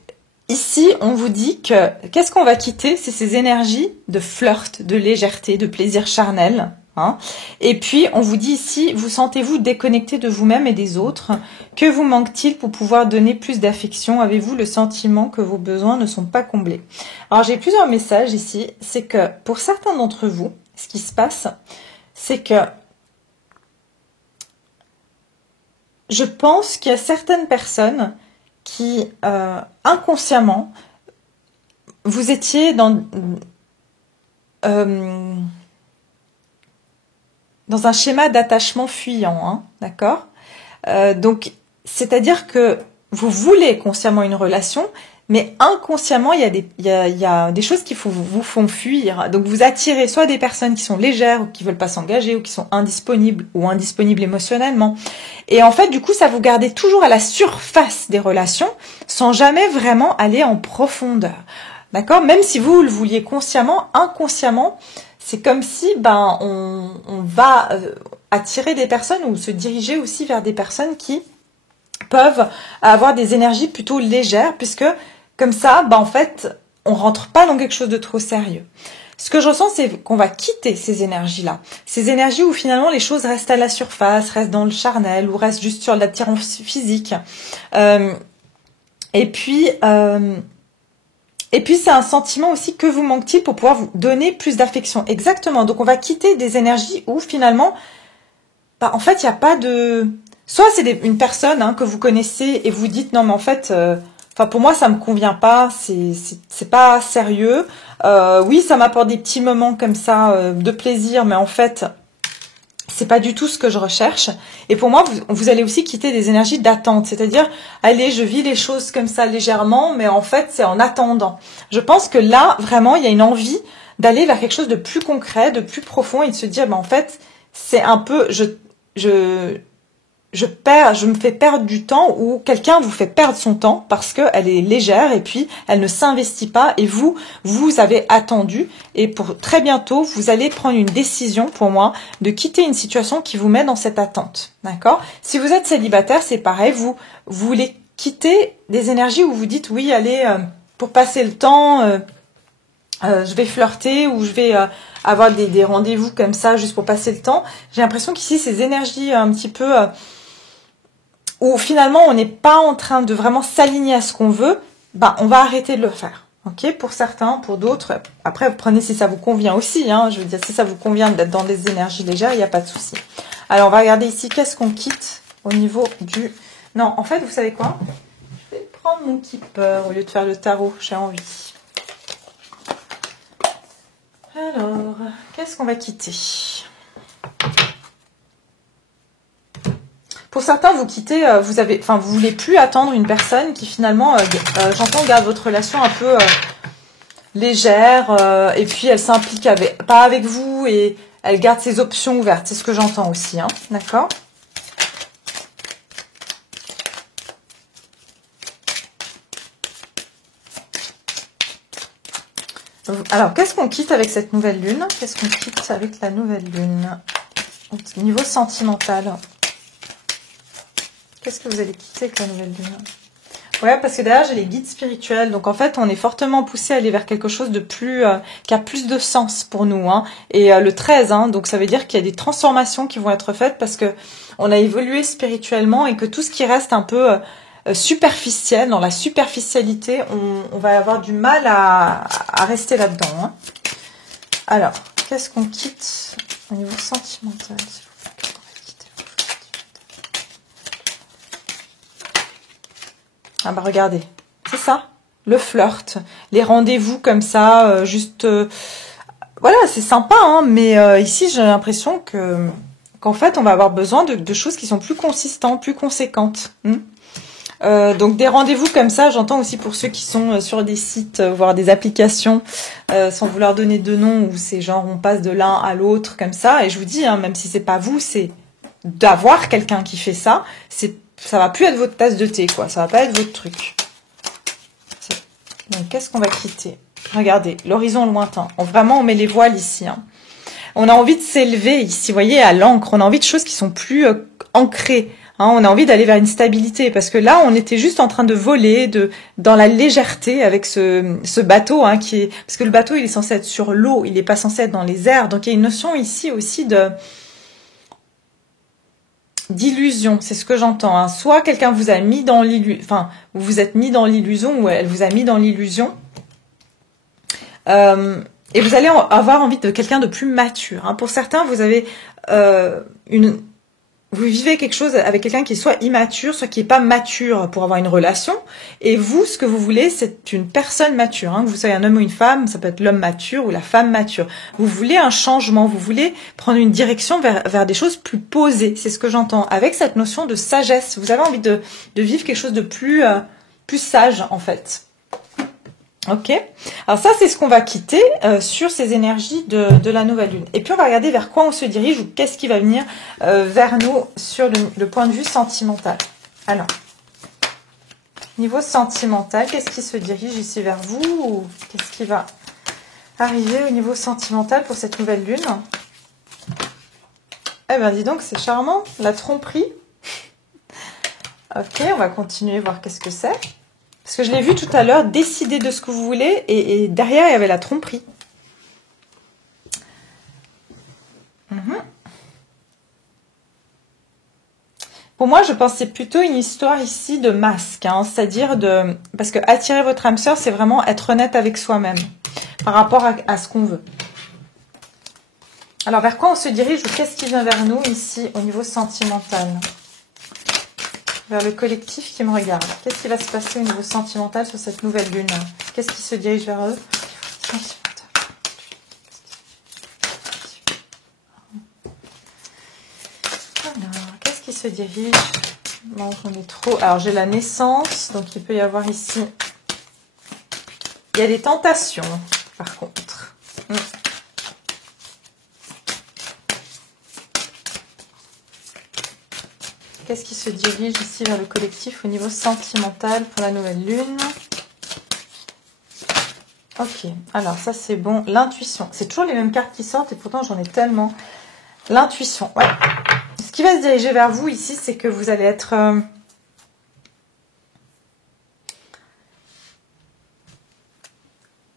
ici, on vous dit que qu'est-ce qu'on va quitter? C'est ces énergies de flirt, de légèreté, de plaisir charnel. Hein. Et puis, on vous dit ici, vous sentez-vous déconnecté de vous-même et des autres? Que vous manque-t-il pour pouvoir donner plus d'affection? Avez-vous le sentiment que vos besoins ne sont pas comblés? Alors, j'ai plusieurs messages ici. C'est que pour certains d'entre vous, ce qui se passe, c'est que je pense qu'il y a certaines personnes qui, inconsciemment, vous étiez dans un schéma d'attachement fuyant, hein, d'accord? Donc, c'est-à-dire que vous voulez consciemment une relation, mais inconsciemment, il y a des choses qui vous font fuir. Donc, vous attirez soit des personnes qui sont légères, ou qui veulent pas s'engager, ou qui sont indisponibles, ou indisponibles émotionnellement. Et en fait, du coup, ça vous gardez toujours à la surface des relations, sans jamais vraiment aller en profondeur. D'accord? Même si vous le vouliez consciemment, inconsciemment, c'est comme si on va attirer des personnes ou se diriger aussi vers des personnes qui peuvent avoir des énergies plutôt légères, puisque comme ça, en fait, on rentre pas dans quelque chose de trop sérieux. Ce que je ressens, c'est qu'on va quitter ces énergies-là. Ces énergies où finalement les choses restent à la surface, restent dans le charnel, ou restent juste sur l'attirance physique. Et puis, c'est un sentiment aussi, que vous manque-t-il pour pouvoir vous donner plus d'affection? Exactement. Donc, on va quitter des énergies où finalement, en fait, il n'y a pas de... Soit c'est une personne que vous connaissez et vous dites non, mais en fait, pour moi, ça me convient pas, c'est pas sérieux. Oui, ça m'apporte des petits moments comme ça de plaisir, mais en fait, c'est pas du tout ce que je recherche. Et pour moi, vous allez aussi quitter des énergies d'attente, c'est-à-dire, allez, je vis les choses comme ça légèrement, mais en fait, c'est en attendant. Je pense que là, vraiment, il y a une envie d'aller vers quelque chose de plus concret, de plus profond, et de se dire, en fait, c'est un peu, je me fais perdre du temps, ou quelqu'un vous fait perdre son temps parce qu'elle est légère et puis elle ne s'investit pas, et vous avez attendu, et pour très bientôt, vous allez prendre une décision, pour moi, de quitter une situation qui vous met dans cette attente. D'accord? Si vous êtes célibataire, c'est pareil, vous voulez quitter des énergies où vous dites oui, allez, pour passer le temps, je vais flirter, ou je vais avoir des rendez-vous comme ça juste pour passer le temps. J'ai l'impression qu'ici, ces énergies un petit peu... où finalement on n'est pas en train de vraiment s'aligner à ce qu'on veut, on va arrêter de le faire. Ok, pour certains, pour d'autres, après vous prenez si ça vous convient aussi, hein, je veux dire, si ça vous convient d'être dans des énergies légères, il n'y a pas de souci. Alors on va regarder ici, qu'est-ce qu'on quitte au niveau du... Non, en fait, vous savez quoi? Je vais prendre mon keeper au lieu de faire le tarot, j'ai envie. Alors, qu'est-ce qu'on va quitter? Pour certains, vous quittez, vous voulez plus attendre une personne qui finalement, j'entends, garde votre relation un peu légère, et puis elle s'implique pas avec vous, et elle garde ses options ouvertes. C'est ce que j'entends aussi, hein, d'accord? Alors, qu'est-ce qu'on quitte avec cette nouvelle lune? Qu'est-ce qu'on quitte avec la nouvelle lune? Au niveau sentimental. Qu'est-ce que vous allez quitter avec la nouvelle lune? Ouais, parce que derrière, j'ai les guides spirituels. Donc, en fait, on est fortement poussé à aller vers quelque chose de plus... qui a plus de sens pour nous. Hein. Et le 13, hein, donc ça veut dire qu'il y a des transformations qui vont être faites parce que on a évolué spirituellement, et que tout ce qui reste un peu superficiel, dans la superficialité, on va avoir du mal à rester là-dedans. Hein. Alors, qu'est-ce qu'on quitte au niveau sentimental? Ah bah regardez, c'est ça, le flirt, les rendez-vous comme ça, juste... voilà, c'est sympa, hein, mais ici j'ai l'impression que qu'en fait on va avoir besoin de choses qui sont plus consistantes, plus conséquentes. Donc des rendez-vous comme ça, j'entends aussi pour ceux qui sont sur des sites, voire des applications, sans vouloir donner de nom, où c'est genre on passe de l'un à l'autre comme ça. Et je vous dis, hein, même si c'est pas vous, c'est d'avoir quelqu'un qui fait ça. Ça va plus être votre tasse de thé, quoi. Ça va pas être votre truc. Donc qu'est-ce qu'on va quitter? Regardez, l'horizon lointain. Vraiment, on met les voiles ici. Hein. On a envie de s'élever ici, vous voyez, à l'ancre. On a envie de choses qui sont plus ancrées. Hein, on a envie d'aller vers une stabilité. Parce que là, on était juste en train de voler, dans la légèreté avec ce bateau. Hein, parce que le bateau, il est censé être sur l'eau. Il n'est pas censé être dans les airs. Donc, il y a une notion ici aussi d'illusion. C'est ce que j'entends. Hein. Soit quelqu'un vous a mis dans l'illusion. Enfin, vous vous êtes mis dans l'illusion ou elle vous a mis dans l'illusion. Et vous allez avoir envie de quelqu'un de plus mature. Hein. Pour certains, vous avez vous vivez quelque chose avec quelqu'un qui est soit immature, soit qui est pas mature pour avoir une relation. Et vous, ce que vous voulez, c'est une personne mature. Hein. Que vous soyez un homme ou une femme, ça peut être l'homme mature ou la femme mature. Vous voulez un changement, vous voulez prendre une direction vers des choses plus posées. C'est ce que j'entends. Avec cette notion de sagesse, vous avez envie de vivre quelque chose de plus sage, en fait. Ok, alors ça c'est ce qu'on va quitter sur ces énergies de la nouvelle lune. Et puis on va regarder vers quoi on se dirige ou qu'est-ce qui va venir vers nous sur le point de vue sentimental. Alors, niveau sentimental, qu'est-ce qui se dirige ici vers vous ou qu'est-ce qui va arriver au niveau sentimental pour cette nouvelle lune? Eh ben dis donc, c'est charmant, la tromperie. Ok, on va continuer, voir qu'est-ce que c'est. Parce que je l'ai vu tout à l'heure, décider de ce que vous voulez, et derrière, il y avait la tromperie. Pour moi, je pense que c'est plutôt une histoire ici de masque, hein, c'est-à-dire parce que attirer votre âme sœur, c'est vraiment être honnête avec soi-même, par rapport à ce qu'on veut. Alors, vers quoi on se dirige, ou qu'est-ce qui vient vers nous, ici, au niveau sentimental ? Vers le collectif qui me regarde. Qu'est-ce qui va se passer au niveau sentimental sur cette nouvelle lune? Qu'est-ce qui se dirige vers eux? Alors, qu'est-ce qui se dirige? Bon, j'en ai trop. Alors, j'ai la naissance, donc il peut y avoir ici... Il y a des tentations, par contre. Qu'est-ce qui se dirige ici vers le collectif au niveau sentimental pour la nouvelle lune? Ok, alors ça c'est bon. L'intuition. C'est toujours les mêmes cartes qui sortent et pourtant j'en ai tellement. L'intuition, ouais. Ce qui va se diriger vers vous ici, c'est que vous allez être...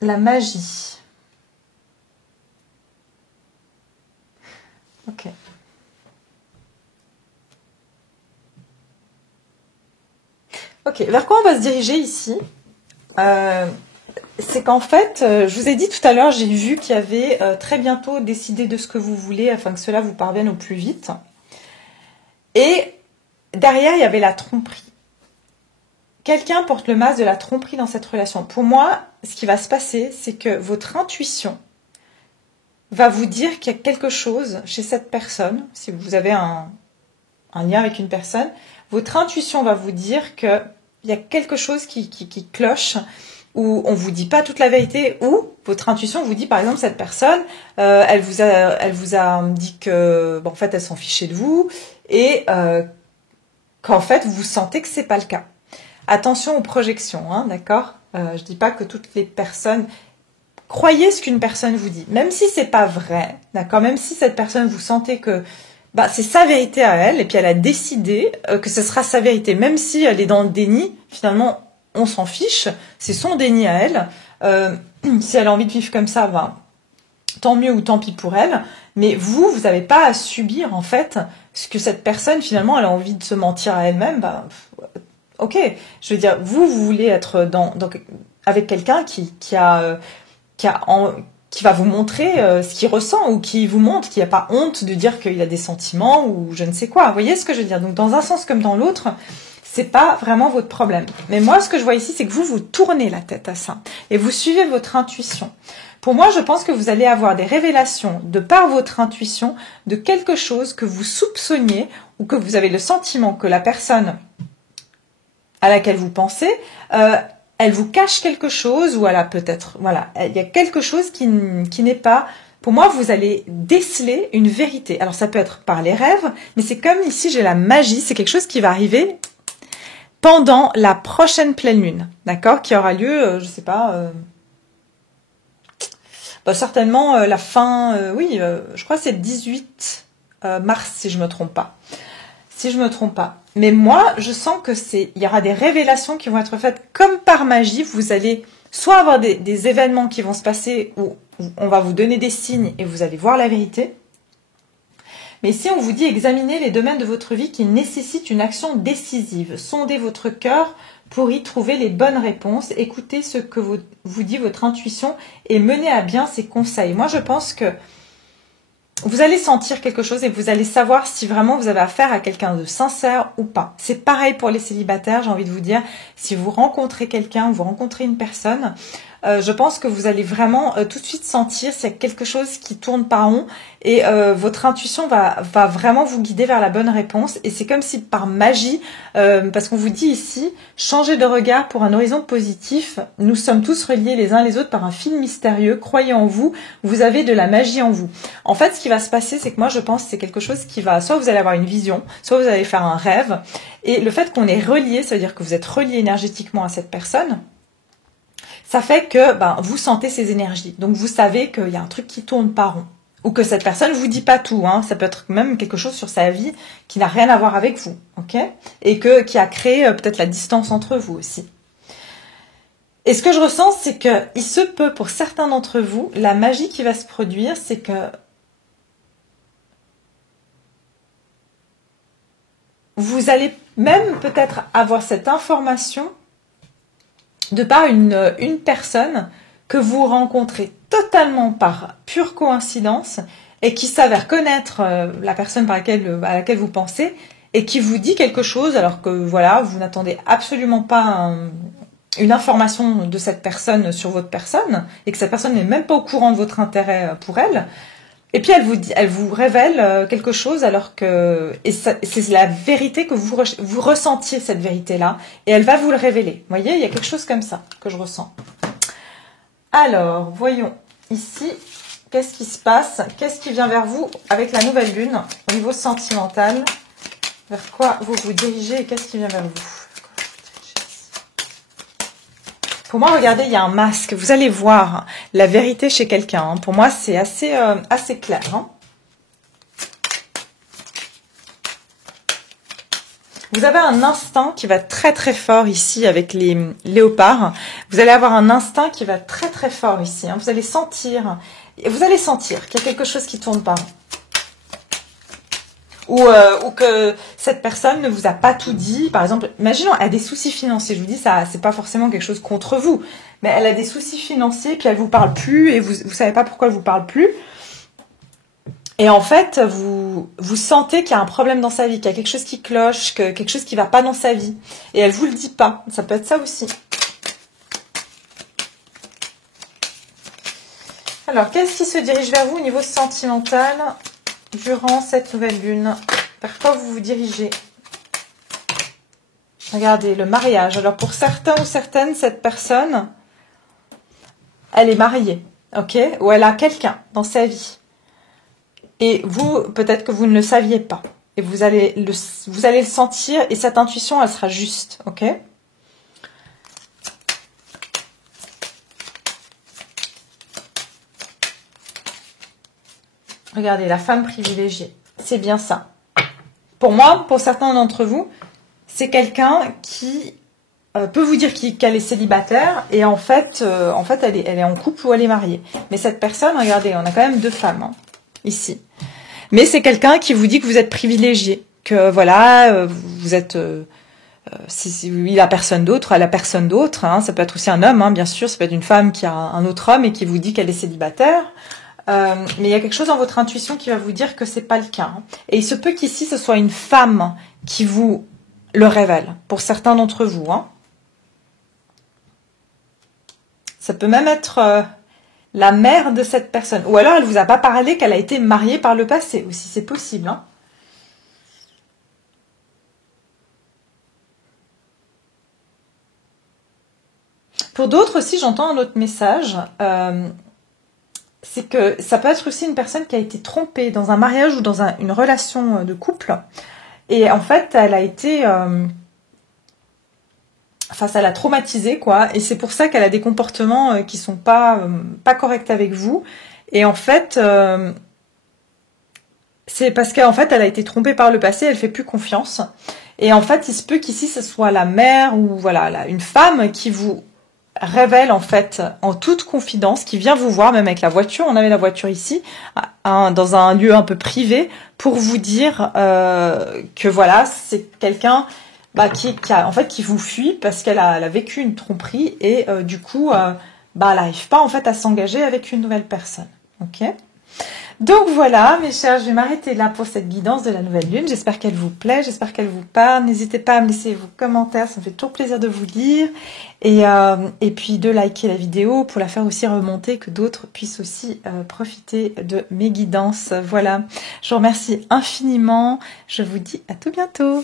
la magie. Ok. Ok, vers quoi on va se diriger ici? C'est qu'en fait, je vous ai dit tout à l'heure, j'ai vu qu'il y avait très bientôt décider de ce que vous voulez afin que cela vous parvienne au plus vite. Et derrière, il y avait la tromperie. Quelqu'un porte le masque de la tromperie dans cette relation. Pour moi, ce qui va se passer, c'est que votre intuition va vous dire qu'il y a quelque chose chez cette personne, si vous avez un lien avec une personne, votre intuition va vous dire qu'il y a quelque chose qui cloche, où on vous dit pas toute la vérité, ou votre intuition vous dit, par exemple, cette personne, elle vous a dit que, bon, en fait, elle s'en fichait de vous, et qu'en fait, vous sentez que c'est pas le cas. Attention aux projections, hein, d'accord? Je dis pas que toutes les personnes... Croyez ce qu'une personne vous dit, même si c'est pas vrai, d'accord? Même si cette personne, vous sentez que c'est sa vérité à elle, et puis elle a décidé que ce sera sa vérité, même si elle est dans le déni, finalement, on s'en fiche, c'est son déni à elle. Si elle a envie de vivre comme ça, tant mieux ou tant pis pour elle, mais vous n'avez pas à subir, en fait, ce que cette personne, finalement, elle a envie de se mentir à elle-même, ok, je veux dire, vous voulez être avec quelqu'un qui va vous montrer ce qu'il ressent ou qui vous montre qu'il n'y a pas honte de dire qu'il a des sentiments ou je ne sais quoi. Vous voyez ce que je veux dire? Donc, dans un sens comme dans l'autre, c'est pas vraiment votre problème. Mais moi, ce que je vois ici, c'est que vous tournez la tête à ça et vous suivez votre intuition. Pour moi, je pense que vous allez avoir des révélations de par votre intuition de quelque chose que vous soupçonniez ou que vous avez le sentiment que la personne à laquelle vous pensez, elle vous cache quelque chose ou elle a peut-être, voilà, il y a quelque chose qui n'est pas... Pour moi, vous allez déceler une vérité. Alors, ça peut être par les rêves, mais c'est comme ici, j'ai la magie, c'est quelque chose qui va arriver pendant la prochaine pleine lune, d'accord, qui aura lieu, je sais pas... certainement la fin, oui, je crois que c'est le 18 mars, si je me trompe pas. Si je me trompe pas. Mais moi, je sens que il y aura des révélations qui vont être faites comme par magie. Vous allez soit avoir des événements qui vont se passer où on va vous donner des signes et vous allez voir la vérité. Mais ici, on vous dit examinez les domaines de votre vie qui nécessitent une action décisive. Sondez votre cœur pour y trouver les bonnes réponses. Écoutez ce que vous dit votre intuition et menez à bien ses conseils. Moi, je pense que vous allez sentir quelque chose et vous allez savoir si vraiment vous avez affaire à quelqu'un de sincère ou pas. C'est pareil pour les célibataires, j'ai envie de vous dire. Si vous rencontrez quelqu'un ou vous rencontrez une personne, je pense que vous allez vraiment tout de suite sentir s'il y a quelque chose qui tourne pas rond et votre intuition va vraiment vous guider vers la bonne réponse. Et c'est comme si par magie, parce qu'on vous dit ici, changez de regard pour un horizon positif. Nous sommes tous reliés les uns les autres par un fil mystérieux. Croyez en vous, vous avez de la magie en vous. En fait, ce qui va se passer, c'est que moi je pense que c'est quelque chose qui va, soit vous allez avoir une vision, soit vous allez faire un rêve. Et le fait qu'on est relié, ça veut dire que vous êtes relié énergétiquement à cette personne. Ça fait que vous sentez ces énergies. Donc vous savez qu'il y a un truc qui tourne pas rond. Ou que cette personne ne vous dit pas tout. Hein. Ça peut être même quelque chose sur sa vie qui n'a rien à voir avec vous. Okay, et qui a créé peut-être la distance entre vous aussi. Et ce que je ressens, c'est qu'il se peut pour certains d'entre vous, la magie qui va se produire, c'est que vous allez même peut-être avoir cette information de par une personne que vous rencontrez totalement par pure coïncidence et qui s'avère connaître la personne à laquelle vous pensez et qui vous dit quelque chose alors que voilà, vous n'attendez absolument pas une information de cette personne sur votre personne et que cette personne n'est même pas au courant de votre intérêt pour elle. Et puis elle vous révèle quelque chose alors que c'est la vérité que vous ressentiez cette vérité-là et elle va vous le révéler. Vous voyez, il y a quelque chose comme ça que je ressens. Alors, voyons ici, qu'est-ce qui se passe? Qu'est-ce qui vient vers vous avec la nouvelle lune au niveau sentimental? Vers quoi vous vous dirigez et qu'est-ce qui vient vers vous? Pour moi, regardez, il y a un masque. Vous allez voir la vérité chez quelqu'un. Hein. Pour moi, c'est assez clair. Hein. Vous avez un instinct qui va très très fort ici avec les léopards. Vous allez avoir un instinct qui va très très fort ici. Hein. Vous allez sentir qu'il y a quelque chose qui tourne pas. Ou que cette personne ne vous a pas tout dit. Par exemple, imaginons, elle a des soucis financiers. Je vous dis, ça, c'est pas forcément quelque chose contre vous. Mais elle a des soucis financiers, puis elle vous parle plus, et vous savez pas pourquoi elle vous parle plus. Et en fait, vous sentez qu'il y a un problème dans sa vie, qu'il y a quelque chose qui cloche, quelque chose qui va pas dans sa vie. Et elle vous le dit pas. Ça peut être ça aussi. Alors, qu'est-ce qui se dirige vers vous au niveau sentimental durant cette nouvelle lune? Vers quoi vous vous dirigez? Regardez, le mariage. Alors pour certains ou certaines, cette personne, elle est mariée, ok? Ou elle a quelqu'un dans sa vie. Et vous, peut-être que vous ne le saviez pas. Et vous allez le sentir et cette intuition, elle sera juste, ok? Regardez, la femme privilégiée. C'est bien ça. Pour moi, pour certains d'entre vous, c'est quelqu'un qui peut vous dire qu'elle est célibataire et en fait elle est en couple ou elle est mariée. Mais cette personne, regardez, on a quand même deux femmes hein, ici. Mais c'est quelqu'un qui vous dit que vous êtes privilégié, que voilà, vous êtes... il a personne d'autre, elle a personne d'autre. Hein, ça peut être aussi un homme, hein, bien sûr. Ça peut être une femme qui a un autre homme et qui vous dit qu'elle est célibataire. Mais il y a quelque chose dans votre intuition qui va vous dire que c'est pas le cas. Hein. Et il se peut qu'ici ce soit une femme qui vous le révèle, pour certains d'entre vous. Hein. Ça peut même être la mère de cette personne. Ou alors, elle ne vous a pas parlé qu'elle a été mariée par le passé aussi, c'est possible. Hein. Pour d'autres aussi, j'entends un autre message. C'est que ça peut être aussi une personne qui a été trompée dans un mariage ou dans une relation de couple. Et en fait, elle a été... Enfin, ça l'a traumatisée, quoi. Et c'est pour ça qu'elle a des comportements qui sont pas corrects avec vous. Et en fait... c'est parce qu'en fait, elle a été trompée par le passé, elle fait plus confiance. Et en fait, il se peut qu'ici, ce soit la mère ou voilà, une femme qui vous révèle en fait en toute confidence, qui vient vous voir, même avec la voiture, on avait la voiture ici, dans un lieu un peu privé, pour vous dire que voilà, c'est quelqu'un qui vous fuit parce qu'elle a vécu une tromperie et du coup, elle n'arrive pas en fait à s'engager avec une nouvelle personne. Ok ? Donc voilà, mes chers, je vais m'arrêter là pour cette guidance de la nouvelle lune. J'espère qu'elle vous plaît, j'espère qu'elle vous parle. N'hésitez pas à me laisser vos commentaires, ça me fait toujours plaisir de vous lire. Et puis de liker la vidéo pour la faire aussi remonter, que d'autres puissent aussi profiter de mes guidances. Voilà, je vous remercie infiniment. Je vous dis à tout bientôt.